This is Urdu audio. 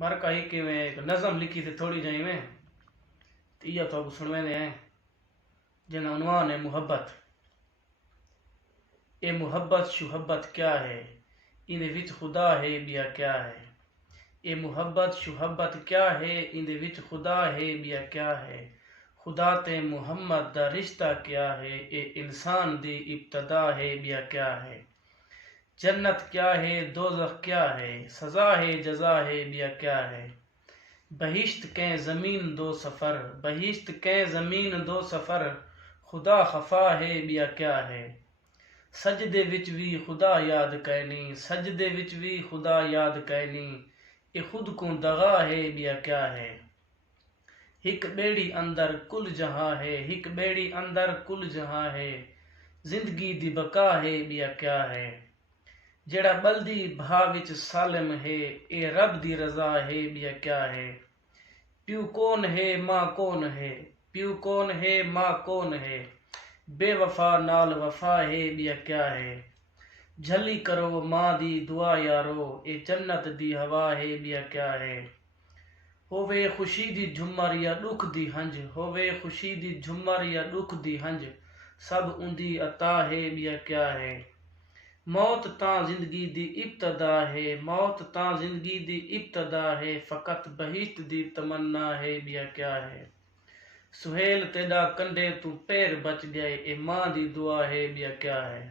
مر کہیں کہ میں ایک نظم لکھی تھی تھوڑی جائیں میں تیہ تو اب سنوے دے ہیں جن عنوان ہے محبت. اے محبت شہبت کیا ہے اندے وچ خدا ہے بیا کیا ہے. اے محبت شہبت کیا ہے اندے وچ خدا ہے بیا کیا ہے. خدا تے محمد دا رشتہ کیا ہے اے انسان دی ابتدا ہے بیا کیا ہے. جنت کیا ہے دوزخ کیا ہے سزا ہے جزا ہے بیا کیا ہے. بہشت کہیں زمین دو سفر بہشت کہیں زمین دو سفر خدا خفا ہے بیا کیا ہے. سجدے وچ بھی خدا یاد کینی سجدے وچ بھی خدا یاد کینی اے خود کو دغا ہے بیا کیا ہے. ہک بیڑی اندر کل جہاں ہے ہک بیڑی اندر کل جہاں ہے زندگی دی بقا ہے بیا کیا ہے. جڑا بلدی بھا وچ سالم ہے اے رب دی رضا ہے بیا کیا ہے. پیو کون ہے ماں کون ہے پیو کون ہے ماں کون ہے بے وفا نال وفا ہے بیا کیا ہے. جھلی کرو ماں دی دعا یارو اے جنت دی ہوا ہے بیا کیا ہے. ہووے خوشی دی جھمر یا دکھ دی ہنج ہووے خوشی دی جھمر یا دکھ دی ہنج سب اندی عطا ہے بیا کیا ہے. موت تاں زندگی دی ابتدا ہے موت تاں زندگی دی ابتدا ہے فقط بہشت دی تمنا ہے بیا کیا ہے. سہیل تیڈا کنڈے تو پیر بچ گئے اے ماں دی دعا ہے بیا کیا ہے.